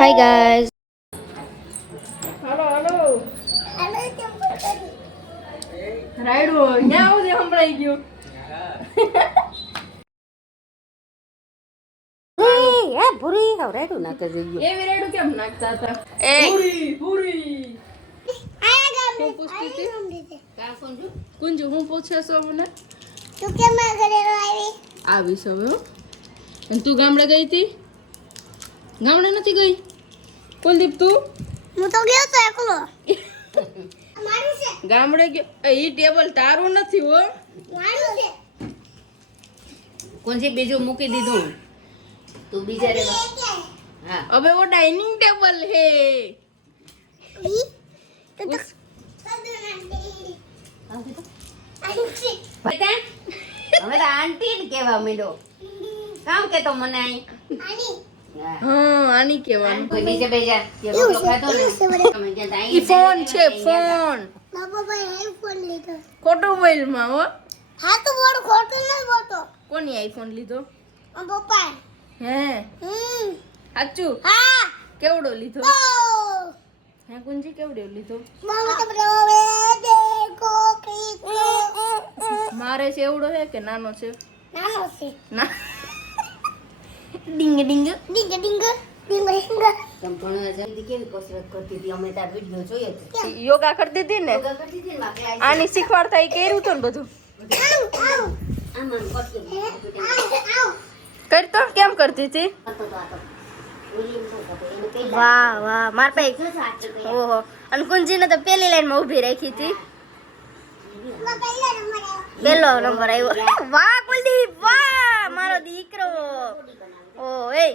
Hi guys. હાલો હાલો રાઈડો ન્યા સુધી સંભળાઈ ગયું એ ભૂરી હાવ રેડું નાખે છે એવી રાઈડો કેમ નાખતા હતા એ પૂરી પૂરી હું પૂછતી હતી કુંજુ હું પૂછ્યો છો મને તું કેમ મારા ઘરે આવી આવીશ હવે હો. અને તું ગામડે ગઈ હતી ગામડે નથી ગઈ કુલદીપ તું હું તો ગયો તો એકલો મારું છે ગામડે ગયો ઈ ટેબલ તારું નથી હો મારું છે કોણજી બીજું મૂકી દીધું તું બીજા રે હા હવે वो डाइनिंग टेबल है ઈ તો તો उस- બતા હવે તો આંટી ને કેવા મીડો કામ કે તો મને આઈ हाँ आनी केવાનું કોઈ બીજે બેજા કે એવું રોટલો છે, ખાધો ને એવું છે બધે. તમે જ્યાં ઈ આઈ ફોન છે ફોન બાબા ભાઈ આઈફોન લીધો ખોટો મોબાઈલ માં હો હા તો બોલો ખોટું ન બોલતો કોની આઈફોન લીધો પપ્પા હે સાચું હા કેવડો લીધો ઓ હે કુંજી કેવડો લીધો મામા તો બ્રોવે દેખો કીકો મારે છે એવડો છે કે નાનો છે નાનો છે ના ડિંગ ડિંગ ડીંગ ડીંગ ડીંગ ડીંગ સંપૂર્ણ જલ્દી કેવી કસરત કરતી હતી અમે તાર વિડિયો જોયો તો યોગા કરતી હતી ને યોગા કરતી હતી ને માં ક્લાસ આની શીખવાડતા ઈ કર્યું તો ને બધું આવ આવ આમાં કરતી આવ કરતો કેમ કરતી હતી હતો તો આ તો ઓલી તો એને કઈ વાહ વાહ માર પાસે જો સાચું કઈ ઓહો અને કુંજીને તો પેલી લાઈન માં ઊભી રાખી હતી પેલો નંબર આવ્યો વાહ કુલદીપ વાહ મારો દીકરો ઓ એ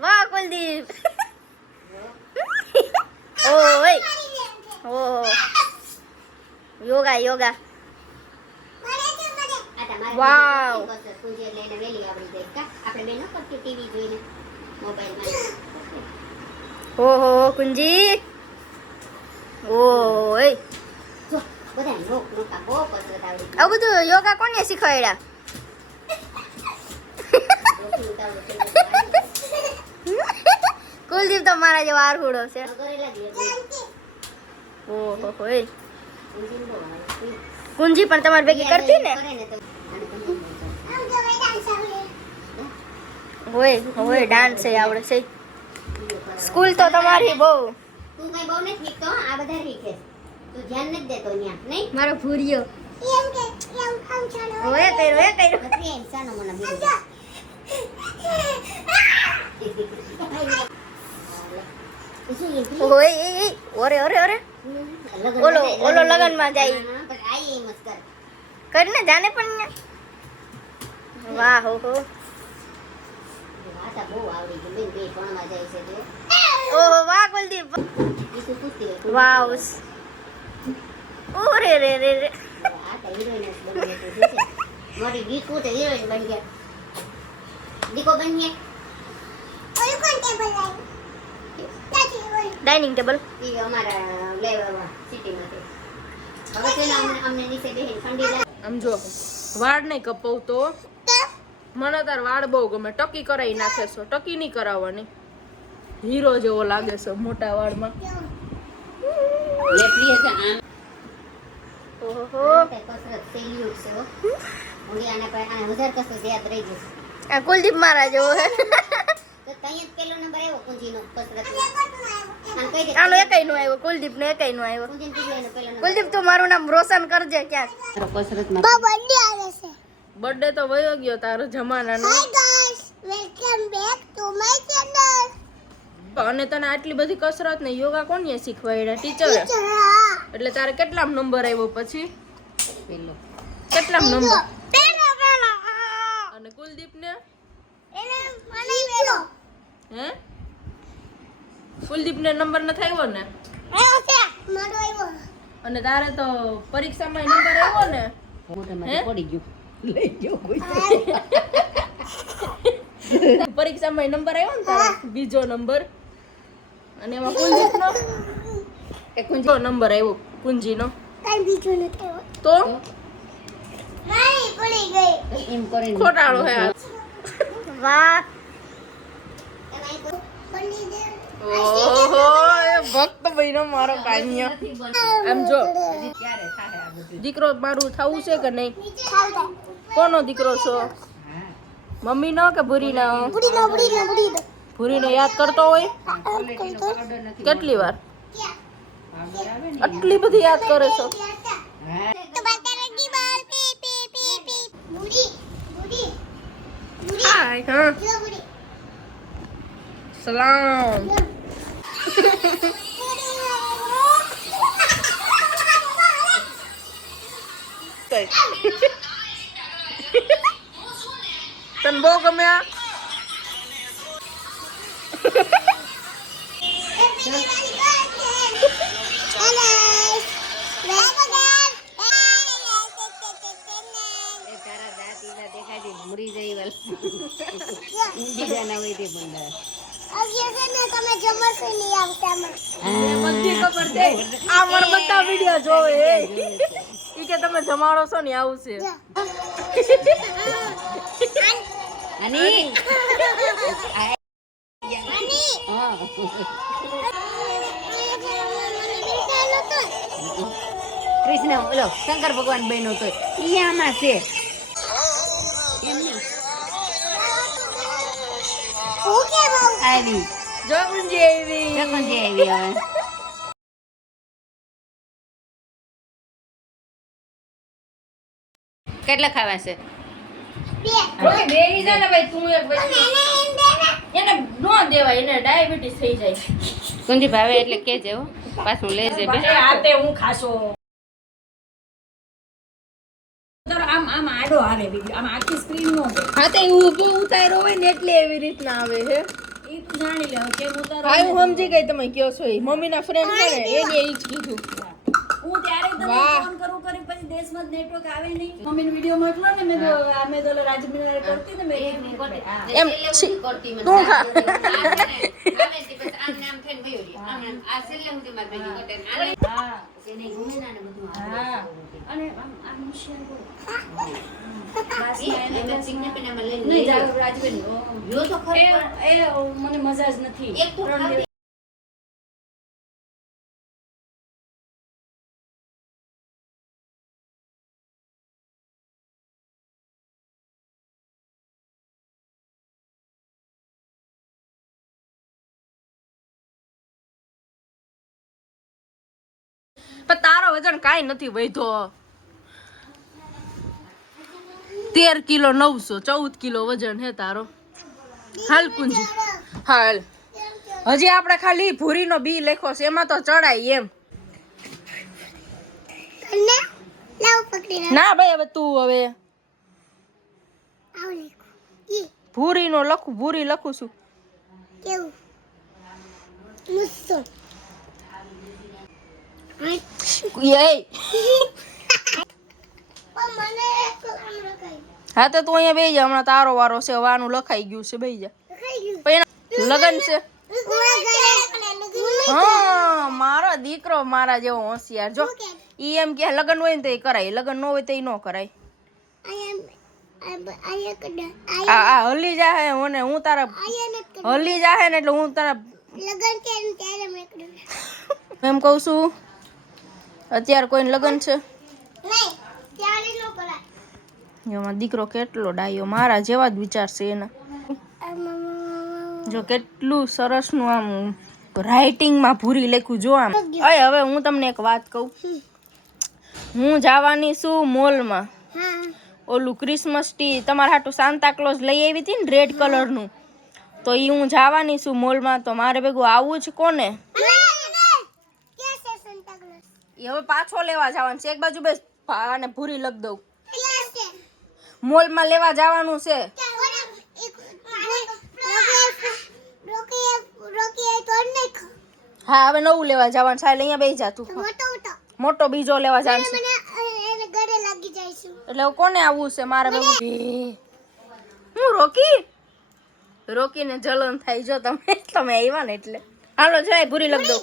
વાહ કુલદીપ ઓ એ ઓ યોગા યોગા વાવ. ઓહો કુંજી ઓય આ બધું યોગા કોને શીખવાડ્યા કુલદીપ તો મારા જેવો આરહુડો છે ઓહો હોય કુંજી પણ તમારી ભેગી કરતી ને હોય હોય ડાન્સ છે આવડે છે સ્કૂલ તો તમારી બહુ તું કઈ બહુ નથી શીખતો આ બધા શીખે તું ધ્યાન નથી દેતો ન્યા નહીં મારો ભૂરિયો એમ કે એમ કામ ચાલો હોય કર્યો નથી ઇન્સાનો મને બીજો હોય એ ઓરે ઓરે ઓરે ઓલો લગનમાં જાય. પણ આઈ એમ જ કર કરીને જાને પણ ને. વાહ હો હો ભાષા બહુ આવડી ગઈ બેન બે ભણવા જાય છે તે ઓહો વાહ કુલદીપ ઈ તું પૂછતી હોય વાવ ઓરે રે રે રે આ તો હિરોઈન જ બની ગઈ છે મારી દીકુ તો હિરોઈન બની ગયા દીકો બની ગયા ઓય કોણ ટેબલ લાવ્યું તાતી ઓય ડાઇનિંગ ટેબલ ઈ અમારા લેવા સિટીમાંથી હવે છે ને અમને નીચે બેહીને ઠંડી લાગે આમ જો વાળ નહીં કપાવતો મને તાર વાળ બહુ ગમે ટકી કરાવી નાખે છો ટકી નહીં કરાવવાની હીરો જેવો લાગે છે મોટા વાળમાં લેપલી છે આમ ઓહો કસરત સેલ્યુટ છે હો હું આના પર આને 1000 કસરત યાદ રહી જશે આ કુલદીપ મારા જેવો હે તો તઈ જ પેલો નંબર આવ્યો કુંજીનો કસરત આને કહી દે આનો એકાઈ નો આવ્યો કુલદીપ નો એકાઈ નો આવ્યો કુંજીને કીધું એનો પેલો નંબર કુલદીપ તું મારું નામ રોશન કરજે ક્યાંક કસરતમાં બા બર્થડે આવે છે બર્થડે તો વયો ગયો તારો જમાનાનો hi guys welcome back to my channel અને તને આટલી બધી કસરત ને યોગા કોને શીખવાડ્યા ટીચરે હા એટલે તારે કેટલામ નંબર આવ્યો પછી પેલો કેટલામ નંબર પેલો અને કુલદીપ ને એને મને પેલો હે કુલદીપ ને નંબર નથી આવ્યો ને આવ્યો છે મારો આવ્યો અને તારે તો પરીક્ષામાં નંબર આવ્યો ને મોઢામાંથી પડી ગયું લઈ ગયો કોઈ પરીક્ષામાં નંબર આવ્યો ને તારો બીજો નંબર અને એમાં કુલદીપ નો એક કુંજી નંબર આવ્યો કુંજી નો કઈ બીજું નથી આવ્યો તો મારી પડી ગઈ એમ કરીને ખોટાળો હે આ. વાહ ઓહો એ ભક્ત બહેનો મારો કાન્યો આમ જો દીકરો મારું થવું છે કે નહીં કોનો દીકરો છો મમ્મી નો કે ભૂરી નો ભૂરી ને યાદ કરતો હોય કેટલી વાર આટલી બધી યાદ કરે છો હાય હા સલામ તને બહુ ગમે આ મરી જઈ વાલ બીજા ના હોય તે પણ બધી ખબર છે આ મને બધા વિડિયો જોવે ઈ કે તમે જમાડો છો ને આવું છે આની કૃષ્ણ બોલો શંકર ભગવાન બહેનો તો ઈ આમાં છે આવી જોગુંજી આવી જગુંજી આવી હવે કેટલા ખાવા છે ઓકે બેરી જા ને ભાઈ તું એક બચી એને નો દેવાય એને ડાયાબિટીસ થઈ જાય કુંજી ભાવે એટલે કેજે હો પાછું લેજે આતે હું ખાશો આમ આમ આડો આવે વિડિયો આમ આખી સ્ક્રીન નો દે હાતે ઊભો ઉતાર્યો હોય ને એટલે એવી રીતના આવે હે એ તું જાણી લે કેમ ઉતારો ભાઈ હું સમજી ગઈ તમે કયો છો ઈ મમ્મીના ફ્રેન્ડ છે ને એને ઈ જ કીધું હું ત્યારે તમને વાહ. ફોન કરું કરી પછી દેશમાં નેટવર્ક આવે નહીં મમ્મીનો વિડિયો મોકલો ને મેં તો રાજમીના કરતી ને મેં એમ તું ખા હા હા અને આમ શેર કરો નહીં જાવ રાજબેન એ મને મજા જ નથી ત્રણ દિવસ પણ તારો વજન કાઈ નથી વધ્યો 13 કિલો 900 14 કિલો વજન હે તારો હાલ કુંજી હાલ હજી આપણે ખાલી ભૂરીનો બી લેખો છે એમાં તો ચડાય એમ ના ભાઈ હવે તું હવે ભૂરીનો લખું ભૂરી લખું છું એય હા તો તું અહીંયા બેહી જા હમણાં તારો વારો છે વાનું લખાઈ ગયું છે બેહી જા પણ એના લગન છે હા મારો દીકરો મારા જેવો હોશિયાર જો ઈ એમ કે લગન હોય ને તો કરાય લગન ન હોય તો ઈ ન કરાય આ હલી જાહે મને હું તારા હલી જાહે ને એટલે હું તારા એમ કહું છું અત્યારે કોઈને લગન છે એમાં દીકરો કેટલો ડાયો મારા જેવા જ વિચાર છે એના જો કેટલું સરસ નું આમ રાઇટિંગ માં ભૂરી લખ્યું જો આમ અય હવે હું તમને એક વાત કહું હું જવાની છું મોલ માં ઓલું ક્રિસમસ ટ્રી તમારા હાટુ સાન્તા ક્લોઝ લઈ આવી હતી ને રેડ કલર નું તો ઈ હું જવાની છું મોલ માં તો મારે ભેગું આવું છે કોને એ હવે પાછો લેવા જવાનું છે એક બાજુ બેસ અને ભૂરી લખ દઉં મોલ માં લેવા જવાનું છે હા હવે નવું લેવા જવાનું સાહેબ અહીંયા બેસી જા તું મોટો બીજો લેવા જવાનું છે એટલે હવે કોને આવવું છે મારે ભેગું હું રોકીને જલન થાય જો તમે આવ્યા ને એટલે હાલો જાય ભૂરી લખ દઉં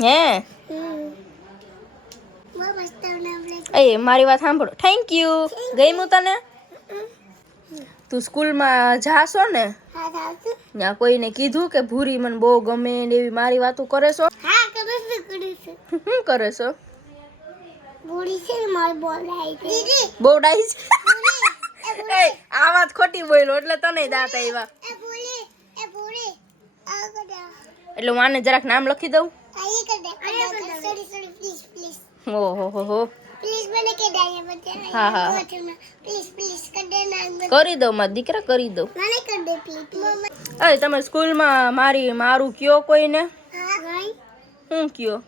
હે એ મારી વાત સાંભળો થેન્ક યુ ગઈ હું તને તું સ્કૂલમાં જાશો ને હા સાચું ત્યાં કોઈને કીધું કે ભૂરી મને બહુ ગમે ને એવી મારી વાતો કરે છો? હા કરે છે શું કરે છો? બુડી છે ને મારી બોલાય છે દીદી બહુ ડાઈ છે. એ બુડી એ આ વાત ખોટી બોલ્યો એટલે તને દાંત આવ્યા. એ બુડી આ કડા એટલે હું આને જરાક નામ લખી દઉં. આઈ કડા સોરી પ્લીઝ ઓહો હો પ્લીઝ મને કે ડાય બચ્ચા હા હા પ્લીઝ કર દે ના કરી દઉં મારા દીકરા કરી દઉં. મને કર દે પ્લીઝ મમ્મા અરે તમે સ્કૂલમાં મારું કયો કોઈને? હા ભાઈ હું કયો?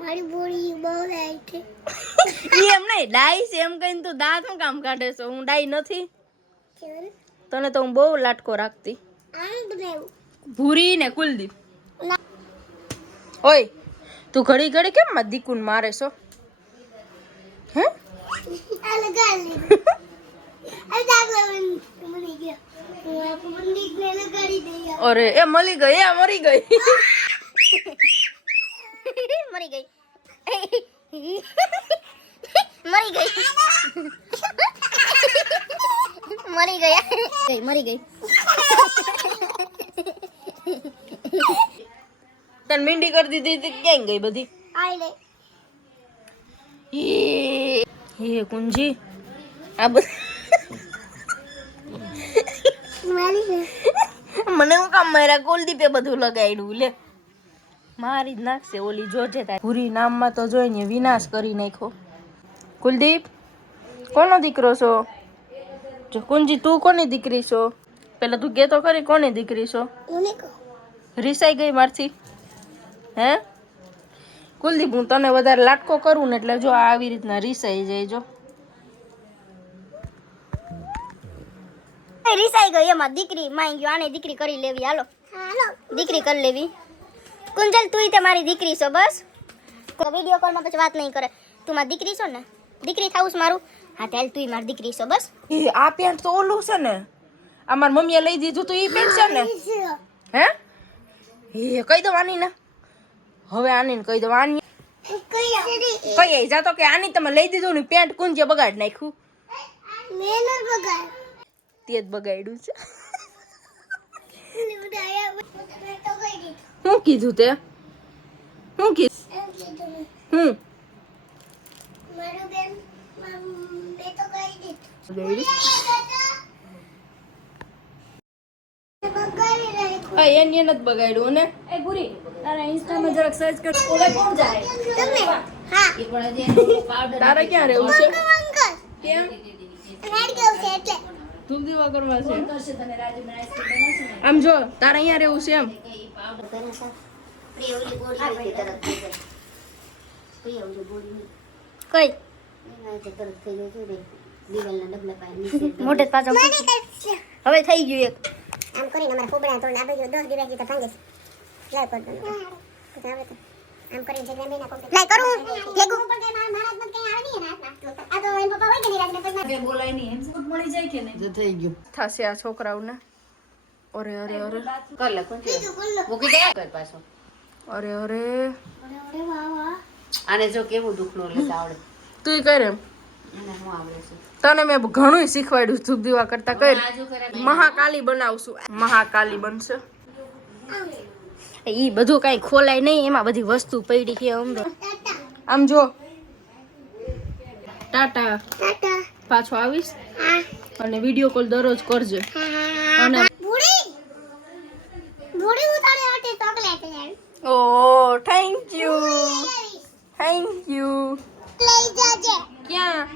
મારી બોડી બહુ લાઈ છે ઈ એમ નહીં ડાઈ છે એમ કહીને તું દાંત શું કામ કાઢે છો? હું ડાઈ નથી. ચલ તને તો હું બહુ લાટકો રાખતી. આમ બનાવ ભૂરી ને કુલદીપ. ઓય તું ઘડી ઘડી કેમ મારા દીકુને મારે છો? હે આ લગા લે આ દાગલો મને ગયો હું આ બંદીક ને લગાડી દે અરે એ મરી ગઈ એ મરી ગઈ મરી ગઈ મરી ગઈ મરી ગયા મરી ગઈ તને મીંડી કરી દીધી હતી ક્યાં ગઈ બધી? આઈ લે હે કુંજી આ બધી મારી લે મને હું કામ મારા કુલદીપે બધું લગાડ્યું લે મારી જ નાખશે ઓલી જોજે તારી ભૂરી નામમાં તો જોઈને વિનાશ કરી નાખ્યો. કુલદીપ કોનો દીકરો છો? જો કુંજી તું કોની દીકરી છો? પેલા તું કે તો ખરી કોની દીકરી છો? મને કો રીસાઈ ગઈ મારથી હે? કુલદીપ હું તને વધારે લાટકો કરું ને એટલે જો આવી રીતના રીસાઈ જાય જો. રીસાઈ ગઈ એમાં દીકરી માઈ ગયો આને દીકરી કરી લેવી હાલો હાલો દીકરી કરી લેવી. કુંજલ તું તે મારી દીકરી છો બસ વિડીયો કોલમાં પછી વાત નહીં કરે તું મારી દીકરી છો ને દીકરી થાઉસ મારું હા ચાલ તું મારી દીકરી છો બસ. એ આ પેન્ટ તો ઓલું છે ને આ મારી મમ્મીએ લઈ દીધું તો એ પેન્ટ છે ને હે? એ કહી દો આની ને હવે આની કહી દો આની કઈ જા તો કે આની તમે લઈ દીધું ને પેન્ટ કુંજે બગાડ નાખ્યું. મેનર બગાડ તે જ બગાડ્યું છે. મેં તો ગઈ દી શું કીધું તે? શું કીધું? એમ કીધું હું મારું બેન મેં તો ગઈ દી બગાડી બગાડી રહી હા એની એને જ બગાડ્યું ને. એ પૂરી તારા ઇન્સ્ટામાં જરાક સર્ચ કર ઓલે કોણ જાય તમે હા એ પણ જે પાવડર તારે ક્યાં રહેવું છે? અંકલ ક્યાં રેડ ગયો છે એટલે ધૂપ દીવા કરવા છે? કરશે તને રાજુમાં આઈસ્ક્રીમ બનાવશે ને આમ જો તારે અહીંયા રહેવું છે એમ? પ્રિય ઓલી બોડી હોય તે તરત થઈ જાય પ્રિય ઓલી બોડી કઈ એના તે તરત થઈ જાય છે દિવાલના ડબલા પાસે નીચે મોઢે પાછો મને કરશે હવે થઈ ગયું એક. આમ કરીને અમારા ફોબડા તો આ બાજુ 10 દિવસ જીતા ભાંગે છે લાઈ પડ દો તો આવે તો આમ કરીને જગ્યા બેના કોમ્પ્લીટ લાઈ કરું ભેગું પણ કઈ મહારાજ મત કઈ આવે નહીં રાતના આ તો એમ પપ્પા હોય કે નહીં રાતના પછી કે બોલાય નહીં એમ સપોર્ટ મળી જાય કે નહીં થશે આ છોકરાઓને. અરે અરે અરે કર લે કોણ બીજું બોલો મૂકી દે કર પાછો અરે અરે અરે વાહ વાહ આને જો કેવું દુખનો લેતા આવડે તું કર એમ એને હું આવડે છે તને મેં ઘણું શીખવાડ્યું ધૂપ દીવા કરતા કર. આજુ કરે મહાકાલી બનાવશું મહાકાલી બનશે. ઈ બધું કઈ ખોલાય નહીં એમાં બધી વસ્તુ પડી છે અમરો. ટાટા આમ જો ટાટા ટાટા પાછો આવીશ હા અને વિડીયો કોલ દરરોજ કરજે. અને બુડી બુડી ઉતારે આટે ચોકલેટ લેવી ઓ થેન્ક યુ લઈ જાજે ક્યાં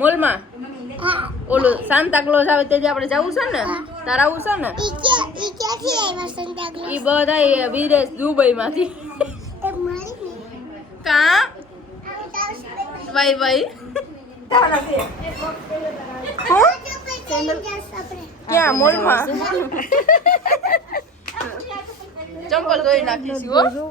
મોલમાં ઓલું સાન્તા ક્લોઝ આવે તે આપણે જવું છે ને તારે આવું છે ને ઈ ક્યાંથી આવ્યા સંતા ગ્લાસ ઈ બધા વિદેશ દુબઈ માંથી એ મારી કા ને બાય બાય ક્યાં મોલમાં ચંપલ ધોઈ નાખીશું હો.